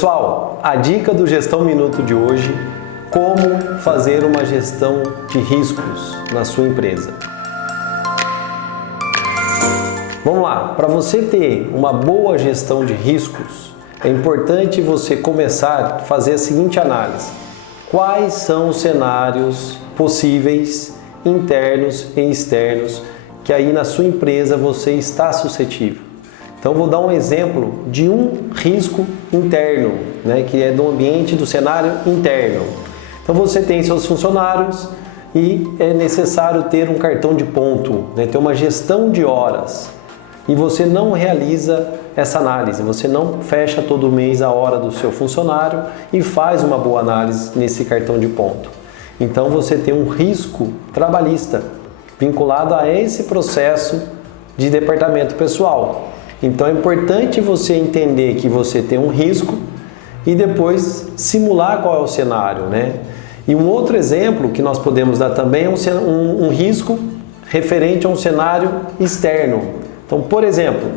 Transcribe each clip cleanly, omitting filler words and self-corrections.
Pessoal, a dica do Gestão Minuto de hoje: como fazer uma gestão de riscos na sua empresa. Vamos lá, para você ter uma boa gestão de riscos, é importante você começar a fazer a seguinte análise: quais são os cenários possíveis, internos e externos, que aí na sua empresa você está suscetível. Então vou dar um exemplo de um risco interno, que é do ambiente do cenário interno. Então você tem seus funcionários e é necessário ter um cartão de ponto, ter uma gestão de horas. E você não realiza essa análise, você não fecha todo mês a hora do seu funcionário e faz uma boa análise nesse cartão de ponto. Então você tem um risco trabalhista vinculado a esse processo de departamento pessoal. Então é importante você entender que você tem um risco e depois simular qual é o cenário, E um outro exemplo que nós podemos dar também é um risco referente a um cenário externo. Então, por exemplo,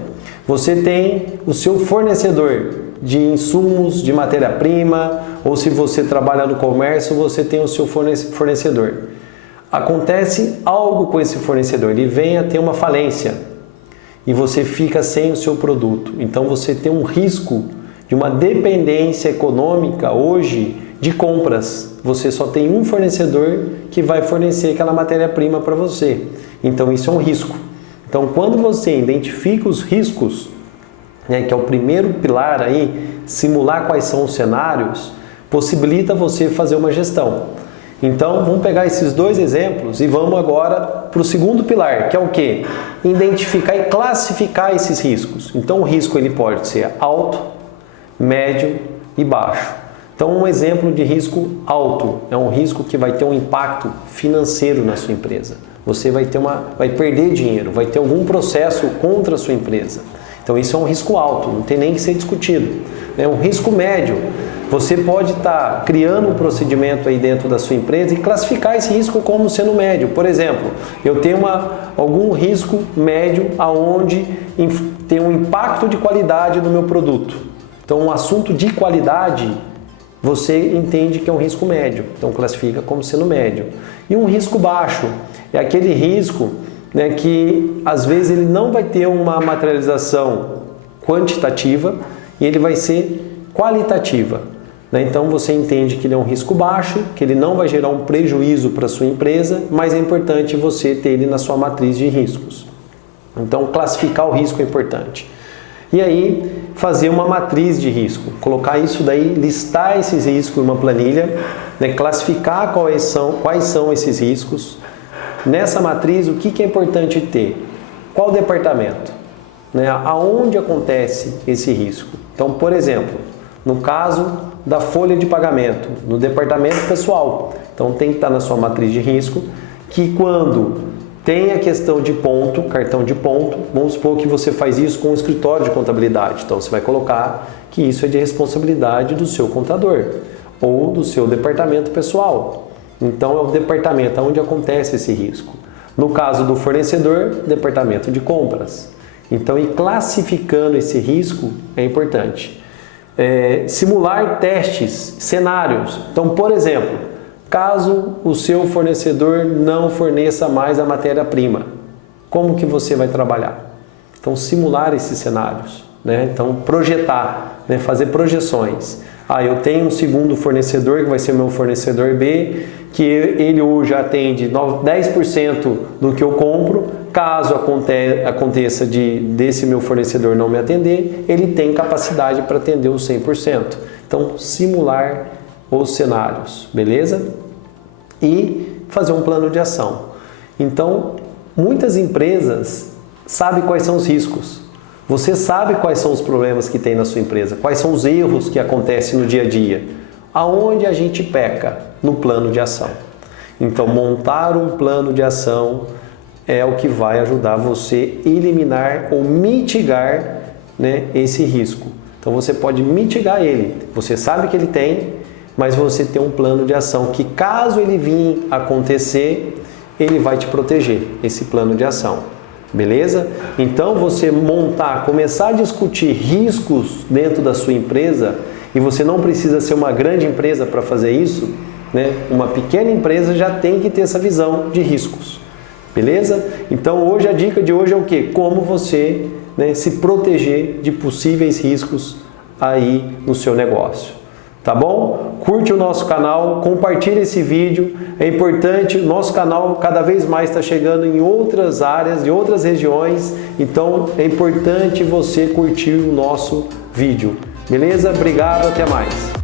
você tem o seu fornecedor de insumos, de matéria-prima, ou se você trabalha no comércio, você tem o seu fornecedor. Acontece algo com esse fornecedor, ele vem a ter uma falência e você fica sem o seu produto. Então você tem um risco de uma dependência econômica hoje de compras. Você só tem um fornecedor que vai fornecer aquela matéria-prima para você. Então isso é um risco. Então quando você identifica os riscos, que é o primeiro pilar aí, simular quais são os cenários, possibilita você fazer uma gestão. Então, vamos pegar esses dois exemplos e vamos agora para o segundo pilar, que é o quê? Identificar e classificar esses riscos. Então, o risco ele pode ser alto, médio e baixo. Então, um exemplo de risco alto é um risco que vai ter um impacto financeiro na sua empresa. Você vai perder dinheiro, vai ter algum processo contra a sua empresa. Então, isso é um risco alto, não tem nem que ser discutido. Um risco médio. Você pode estar criando um procedimento aí dentro da sua empresa e classificar esse risco como sendo médio. Por exemplo, eu tenho algum risco médio aonde tem um impacto de qualidade no meu produto. Então, um assunto de qualidade, você entende que é um risco médio. Então, classifica como sendo médio. E um risco baixo é aquele risco que, às vezes, ele não vai ter uma materialização quantitativa e ele vai ser qualitativa. Então você entende que ele é um risco baixo, que ele não vai gerar um prejuízo para a sua empresa, mas é importante você ter ele na sua matriz de riscos. Então classificar o risco é importante. E aí fazer uma matriz de risco, colocar isso daí, listar esses riscos em uma planilha, classificar quais são esses riscos. Nessa matriz, o que é importante ter? Qual departamento? Aonde acontece esse risco? Então, por exemplo, no caso da folha de pagamento, no departamento pessoal. Então tem que estar na sua matriz de risco, que quando tem a questão de ponto, cartão de ponto, vamos supor que você faz isso com um escritório de contabilidade. Então você vai colocar que isso é de responsabilidade do seu contador ou do seu departamento pessoal. Então é o departamento onde acontece esse risco. No caso do fornecedor, departamento de compras. Então ir classificando esse risco é importante. Simular testes, cenários. Então, por exemplo, caso o seu fornecedor não forneça mais a matéria-prima, como que você vai trabalhar? Então, simular esses cenários, Então, projetar, fazer projeções. Eu tenho um segundo fornecedor, que vai ser meu fornecedor B, que ele hoje atende 10% do que eu compro. Caso aconteça desse meu fornecedor não me atender, ele tem capacidade para atender os 100%. Então, simular os cenários, beleza? E fazer um plano de ação. Então, muitas empresas sabem quais são os riscos. Você sabe quais são os problemas que tem na sua empresa, quais são os erros que acontecem no dia a dia. Aonde a gente peca? No plano de ação. Então, montar um plano de ação é o que vai ajudar você a eliminar ou mitigar esse risco. Então você pode mitigar ele. Você sabe que ele tem, mas você tem um plano de ação que, caso ele vir acontecer, ele vai te proteger, esse plano de ação. Beleza? Então você começar a discutir riscos dentro da sua empresa e você não precisa ser uma grande empresa para fazer isso, né? Uma pequena empresa já tem que ter essa visão de riscos, beleza? Então hoje a dica de hoje é o quê? Como você, né, se proteger de possíveis riscos aí no seu negócio. Tá bom? Curte o nosso canal, compartilhe esse vídeo, é importante, o nosso canal cada vez mais está chegando em outras áreas, em outras regiões, então é importante você curtir o nosso vídeo. Beleza? Obrigado, até mais!